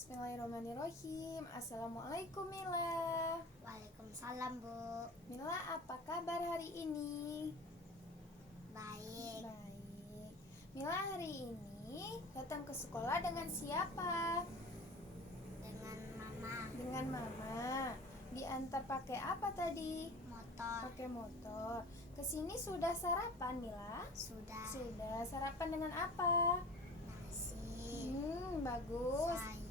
Bismillahirrahmanirrahim. Assalamualaikum Mila. Waalaikumsalam, Bu. Mila, apa kabar hari ini? Baik. Baik. Mila hari ini datang ke sekolah dengan siapa? Dengan Mama. Dengan Mama. Diantar pakai apa tadi? Motor. Pakai motor. Kesini sudah sarapan Mila? Sudah. Sudah. Sarapan dengan apa? Nasi. Bagus. Sayur.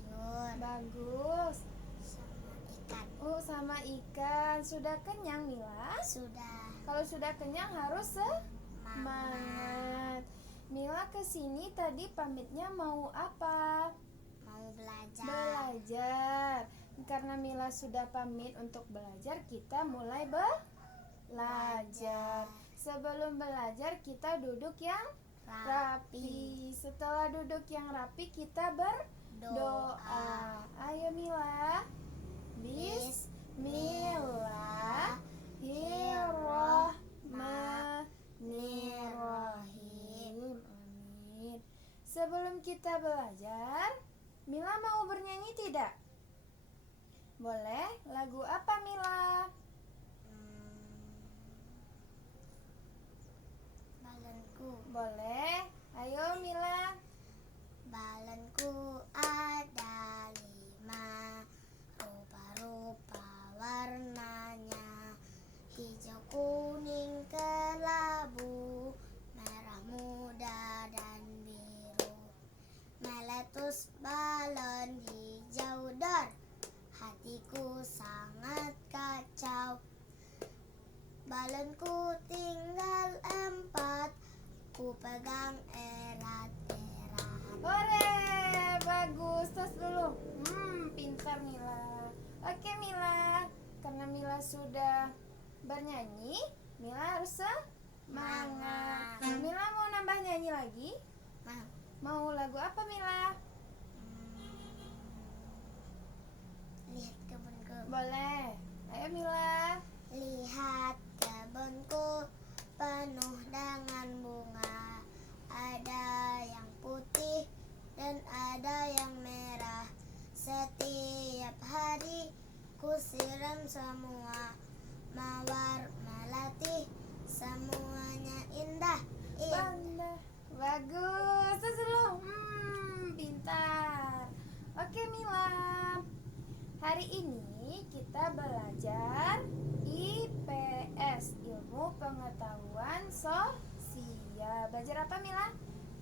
Bagus. Sama ikan. Oh, sama ikan. Sudah kenyang Mila? Sudah. Kalau sudah kenyang harus semangat. Mila kesini tadi pamitnya mau apa? Mau belajar. Belajar. Karena Mila sudah pamit untuk belajar, kita mulai belajar. Sebelum belajar kita duduk yang rapi. Setelah duduk yang rapi kita berdoa. Ayo Mila. Bismillahirrahmanirrahim. Amin. Sebelum kita belajar, Mila mau bernyanyi tidak? Boleh. Lagu apa Mila? Balenku. Boleh. Ayo Mila. Balenku ada 5, rupa-rupa warnanya, hijau, kuning, kelabu, merah muda dan biru. Meletus balon hijau dor, hatiku sangat kacau. Balonku tinggal 4, ku pegang erat-erat. Hore, bagus. Tos dulu. Pintar Mila. Oke Mila, karena Mila sudah bernyanyi, Mila harus semangat. Mila mau nambah nyanyi lagi? Mau lagu apa Mila? Lihat kebunku. Boleh. Ayo Mila. Lihat kebunku penuh dengan bunga, ada yang putih dan ada yang merah. Setiap hari ku siram semua, mawar melati, semuanya indah. Banda. Bagus. Tos dulu. Pintar. Oke Mila. Hari ini kita belajar IPS, ilmu pengetahuan sosial. Belajar apa Mila?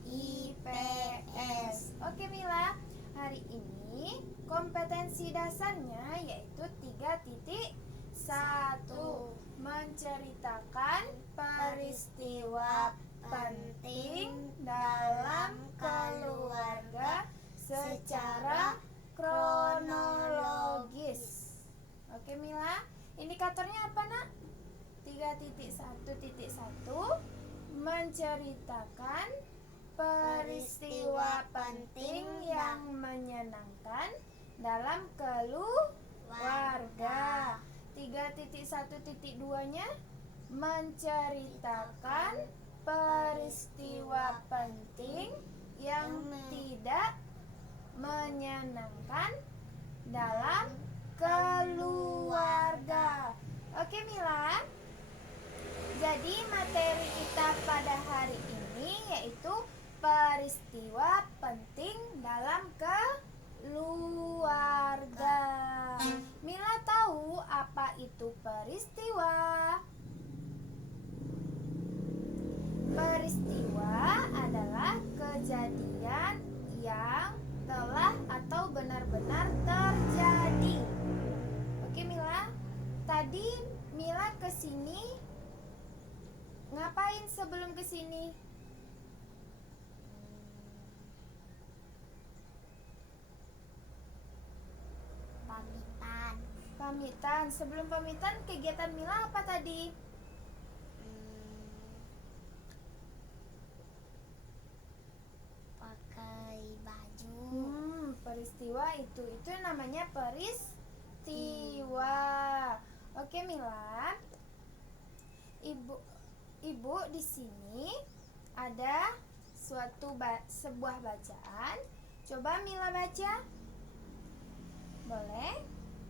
IPS. Oke Mila, hari ini kompetensi dasarnya yaitu 3.1, menceritakan peristiwa penting dalam keluarga secara kronologis. Oke Mila, indikatornya apa nak? 3.1.1, menceritakan peristiwa penting yang menyenangkan dalam keluarga. 3.1.2-nya menceritakan peristiwa penting yang tidak menyenangkan dalam keluarga. Oke Mila. Jadi materi kita pada hari ini yaitu peristiwa penting dalam keluarga. Mila tahu apa itu peristiwa? Peristiwa adalah kejadian yang telah atau benar-benar terjadi. Oke Mila, tadi Mila kesini ngapain sebelum kesini? Pamitan. Sebelum pamitan kegiatan Mila apa tadi? Pakai baju. Peristiwa itu namanya peristiwa. Oke Mila. Ibu di sini ada sebuah bacaan. Coba Mila baca. Boleh?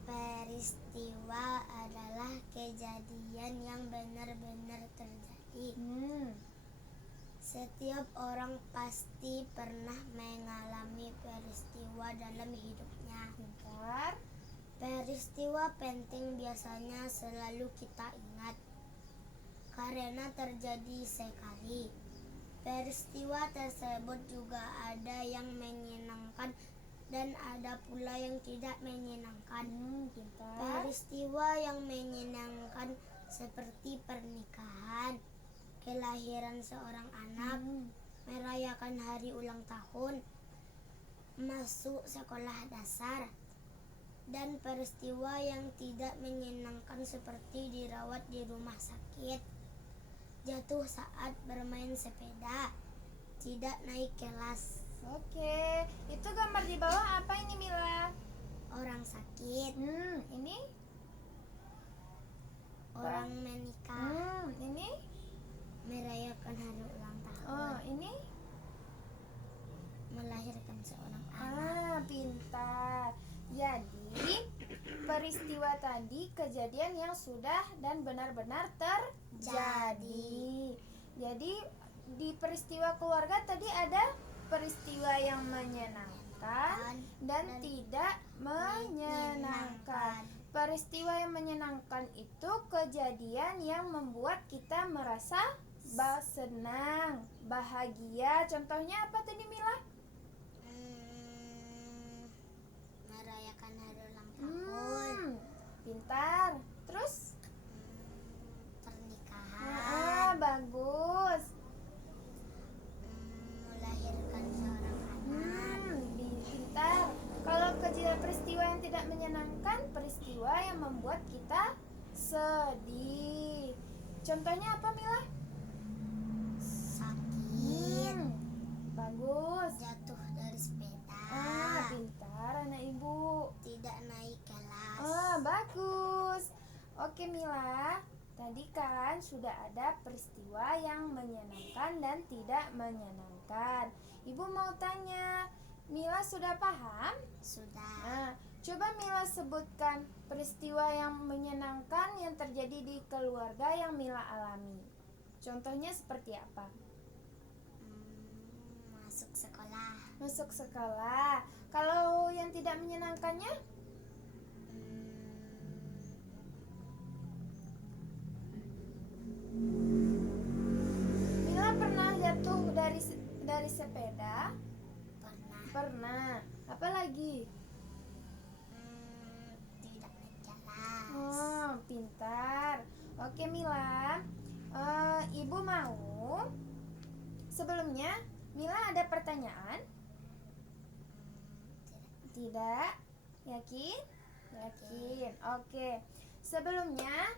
Peristiwa adalah kejadian yang benar-benar terjadi. Setiap orang pasti pernah mengalami peristiwa dalam hidupnya. Pintar. Peristiwa penting biasanya selalu kita ingat karena terjadi sekali. Peristiwa tersebut juga ada yang menyenangkan dan ada pula yang tidak menyenangkan. Pintar. Peristiwa yang menyenangkan seperti pernikahan, kelahiran seorang anak, merayakan hari ulang tahun, masuk sekolah dasar. Dan peristiwa yang tidak menyenangkan seperti dirawat di rumah sakit, jatuh saat bermain sepeda, tidak naik kelas. Oke, itu gambar di bawah apa ini Mila? Orang sakit, Ini? orang menikah, Ini? merayakan hari ulang tahun, Oh, ini? melahirkan seorang anak. Pintar. Jadi, peristiwa tadi kejadian yang sudah dan benar-benar terjadi. Jadi, di peristiwa keluarga tadi ada peristiwa yang menyenangkan dan tidak menyenangkan. Peristiwa yang menyenangkan itu kejadian yang membuat kita merasa senang, bahagia. Contohnya apa tadi Mila? Merayakan hari ulang tahun, Pintar. Terus? pernikahan, Bagus. melahirkan seorang anak. Pintar. Kalau peristiwa yang tidak menyenangkan, peristiwa yang membuat kita sedih. Contohnya apa Mila? Sakit, Bagus. jatuh dari sepeda, Pintar anak ibu. tidak naik kelas. Bagus. Oke Mila, tadi kan sudah ada peristiwa yang menyenangkan dan tidak menyenangkan. Ibu mau tanya, Mila sudah paham? Sudah. Coba Mila sebutkan peristiwa yang menyenangkan yang terjadi di keluarga yang Mila alami. Contohnya seperti apa? Masuk sekolah, Masuk sekolah. Kalau yang tidak menyenangkannya? Mila pernah jatuh dari sepeda? pernah. Pernah. Apa lagi? Tidak naik kelas. Pintar. Oke Mila, Ibu mau sebelumnya Mila ada pertanyaan? Tidak. Yakin? Yakin. Oke. Sebelumnya,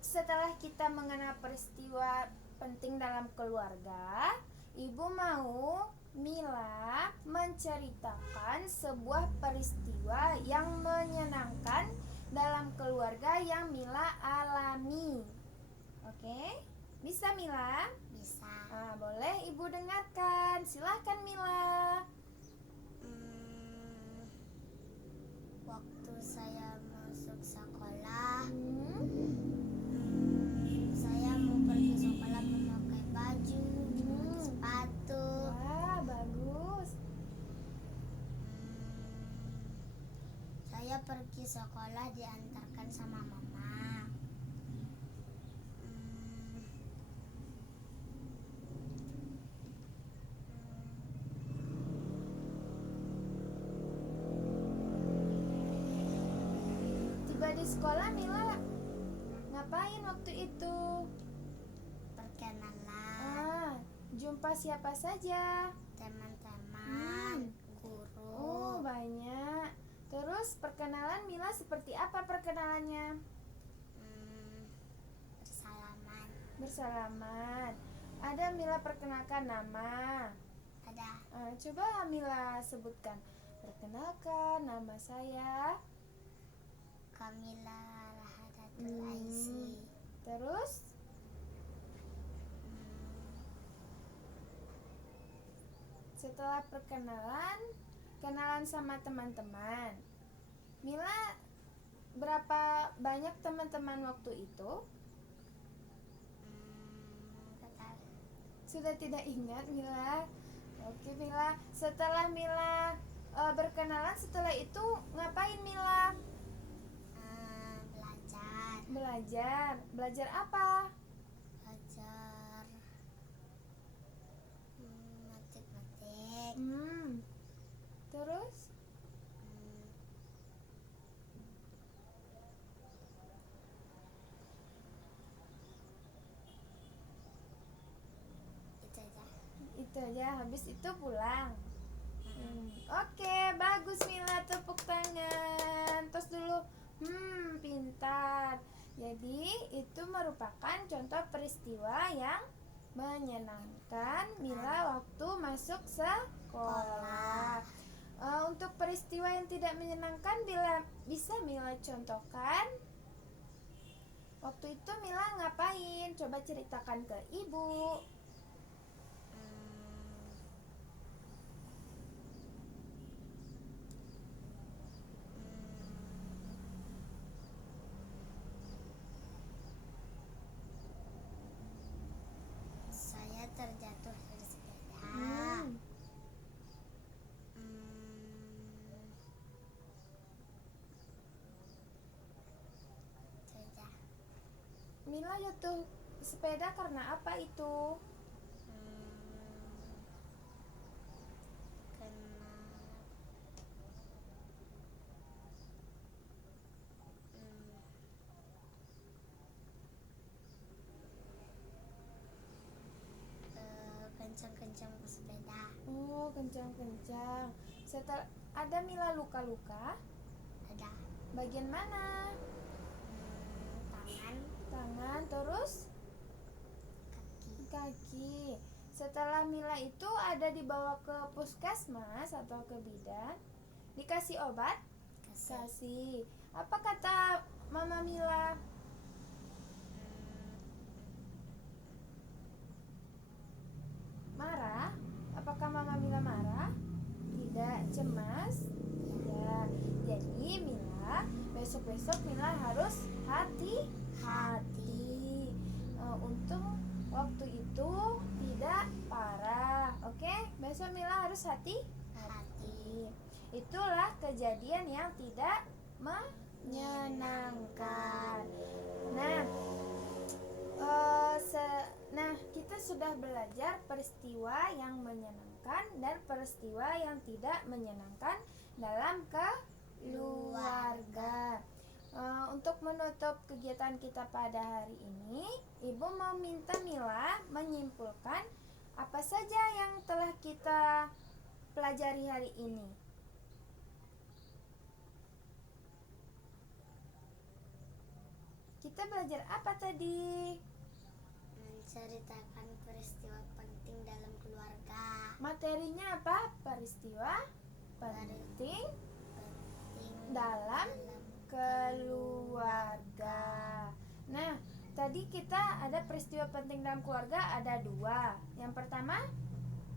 setelah kita mengenal peristiwa penting dalam keluarga, Ibu mau Mila menceritakan sebuah peristiwa yang menyenangkan dalam keluarga yang Mila alami. Oke? Bisa Mila? Bisa. Boleh Ibu dengarkan. Silahkan Mila. Waktu saya masuk sekolah, Hmm. saya mau pergi sekolah memakai baju, memakai sepatu. Wah, bagus. Saya pergi sekolah diantarkan sama mama. Tiba di sekolah Mila ngapain waktu itu? Perkenalan, Jumpa siapa saja? teman-teman, guru, Banyak. Terus perkenalan Mila seperti apa perkenalannya? bersalaman. Bersalaman. Ada Mila perkenalkan nama. Ada. Coba Mila sebutkan. Perkenalkan, nama saya. Kamila Rahadatul Aisy. Terus? Hmm, Setelah perkenalan, kenalan sama teman-teman. Mila, berapa banyak teman-teman waktu itu? Nggak tahu. Sudah tidak ingat Mila? Oke Mila, setelah Mila berkenalan, setelah itu ngapain Mila? Belajar. Belajar. Belajar apa? Belajar matematik. Terus? Hmm, itu aja. Itu aja, habis itu pulang. Oke, bagus Mila, tepuk tangan. Terus dulu, pintar. Jadi itu merupakan contoh peristiwa yang menyenangkan Mila waktu masuk sekolah. Untuk peristiwa yang tidak menyenangkan, bisa Mila contohkan? Waktu itu Mila ngapain? Coba ceritakan ke ibu. Saya terjatuh dari sepeda. Itu aja. Mila jatuh sepeda karena apa itu? Karena kencang-kencang bersepeda. Oh, kencang-kencang. Setelah ada Mila luka-luka, Ada bagian mana? tangan, Tangan, terus kaki. kaki. Setelah Mila itu ada dibawa ke puskesmas atau ke bidan, dikasih obat? Kasih. Apa kata Mama Mila? Marah? Apakah Mama Mila marah? Tidak. Cemas? Tidak. Jadi Mila, besok-besok Mila harus hati-hati. Untung waktu itu tidak parah. Oke, besok Mila harus hati-hati. Itulah kejadian yang tidak menyenangkan. Nah, kita sudah belajar peristiwa yang menyenangkan dan peristiwa yang tidak menyenangkan dalam keluarga. Untuk menutup kegiatan kita pada hari ini, Ibu mau minta Mila menyimpulkan apa saja yang telah kita pelajari hari ini. Kita belajar apa tadi? Menceritakan peristiwa penting dalam keluarga. Materinya apa? Peristiwa penting dalam keluarga. Nah, tadi kita ada peristiwa penting dalam keluarga, ada 2. Yang pertama,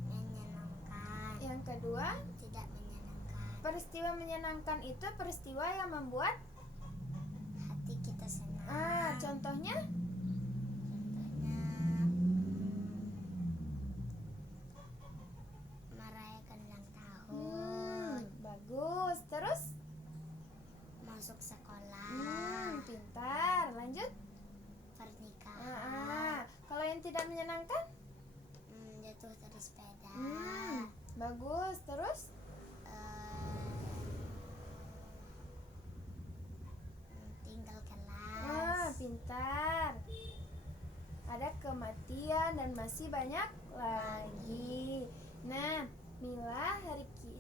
Menyenangkan. yang kedua, Tidak menyenangkan. peristiwa menyenangkan itu peristiwa yang membuat Hati kita senang. contohnya Merayakan ulang tahun. bagus. Terus Masuk sekolah. pintar. Lanjut. Pernikahan. Kalau yang tidak menyenangkan? Jatuh dari sepeda. Bagus. Terus Tinggal kelas. pintar. Ada kematian dan masih banyak lagi. Nah, Mila,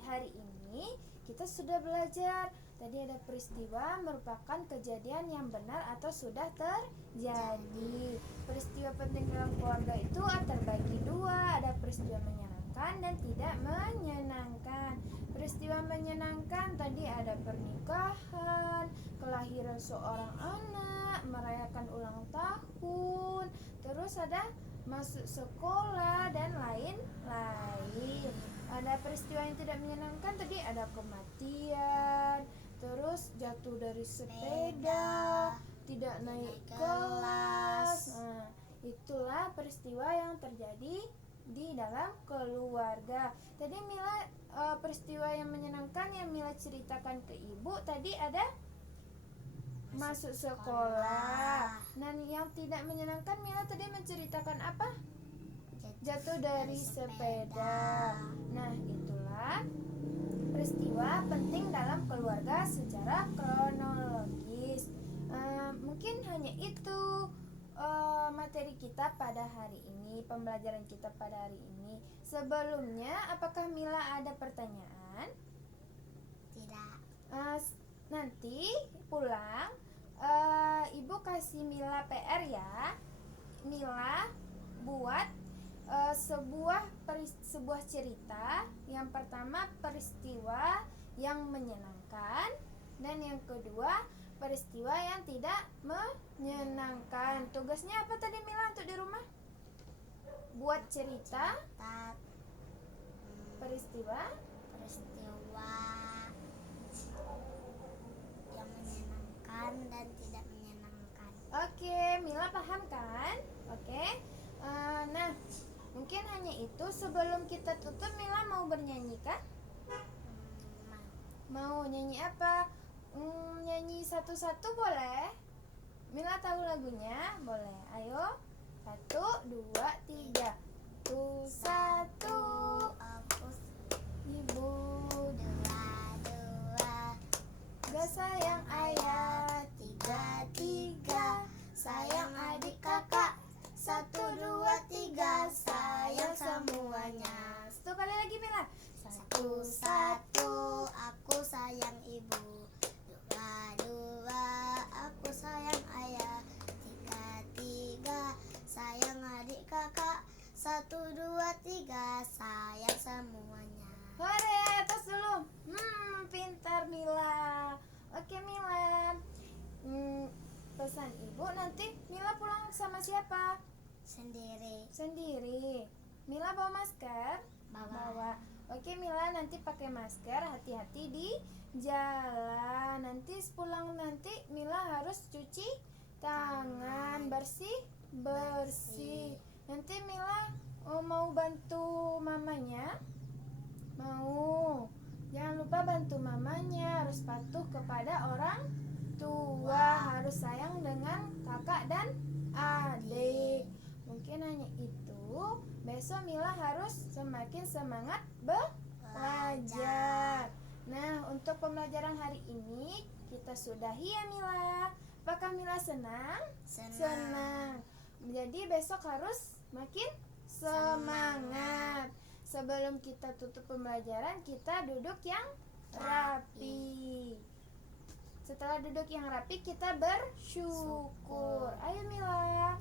hari ini kita sudah belajar. Tadi ada peristiwa merupakan kejadian yang benar atau sudah terjadi. Peristiwa penting dalam keluarga itu terbagi 2. Ada peristiwa menyenangkan dan tidak menyenangkan. Peristiwa menyenangkan tadi ada pernikahan, kelahiran seorang anak, merayakan ulang tahun, terus ada masuk sekolah dan lain-lain. Ada peristiwa yang tidak menyenangkan tadi ada kematian, terus jatuh dari sepeda, tidak naik kelas. Nah, itulah peristiwa yang terjadi di dalam keluarga. Tadi Mila peristiwa yang menyenangkan yang Mila ceritakan ke ibu tadi ada masuk sekolah. Dan yang tidak menyenangkan Mila tadi menceritakan apa? Jatuh dari sepeda. Nah, itulah peristiwa penting dalam keluarga secara kronologis. Mungkin hanya itu materi kita pada hari ini, pembelajaran kita pada hari ini. Sebelumnya, apakah Mila ada pertanyaan? Tidak. Nanti pulang, Ibu kasih Mila PR ya. Mila buat sebuah cerita. Yang pertama peristiwa yang menyenangkan, dan yang kedua peristiwa yang tidak menyenangkan. Tugasnya apa tadi Mila untuk di rumah? Buat cerita peristiwa yang menyenangkan dan tidak menyenangkan. Oke, Mila paham kan? Oke. Nah, mungkin hanya itu. Sebelum kita tutup, Mila mau bernyanyi kah? Mau nyanyi apa? Nyanyi satu-satu boleh? Mila tahu lagunya? Boleh. Ayo. 1, 2, 3. Tu satu Aku ibu, dua, gak sayang ayah. 3, sayang adik kakak. 1, 2, 3, sayang semuanya. Satu kali lagi Mila. 1, aku sayang ibu. 2, aku sayang ayah. 3, sayang adik kakak. 1, 2, 3, sayang semuanya. Hore, atas dulu. Pintar Mila. Oke Mila. Pesan ibu, nanti Mila pulang sama siapa? Sendiri. Mila bawa masker? Bawa. Oke Mila, nanti pakai masker, hati-hati di jalan. Nanti pulang nanti Mila harus cuci tangan, bersih. Nanti Mila mau bantu mamanya? Mau. Jangan lupa bantu mamanya, harus patuh kepada orang tua, harus sayang dengan kakak dan adik. Mungkin hanya itu. Besok Mila harus semakin semangat belajar. Nah, untuk pembelajaran hari ini kita sudahi ya Mila. Apakah Mila senang? Senang. Jadi besok harus makin semangat. Sebelum kita tutup pembelajaran, kita duduk yang rapi. Setelah duduk yang rapi, kita bersyukur. Ayo Mila.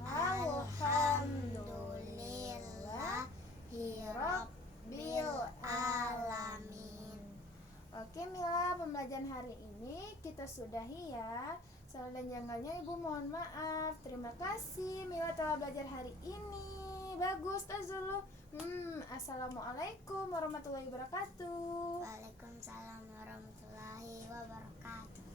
Alhamdulillahirabbil alamin. Oke Mila, pembelajaran hari ini kita sudahi ya. Salah dan janggalnya Ibu mohon maaf. Terima kasih Mila telah belajar hari ini. Bagus Tazulu. Assalamualaikum warahmatullahi wabarakatuh. Waalaikumsalam warahmatullahi wabarakatuh.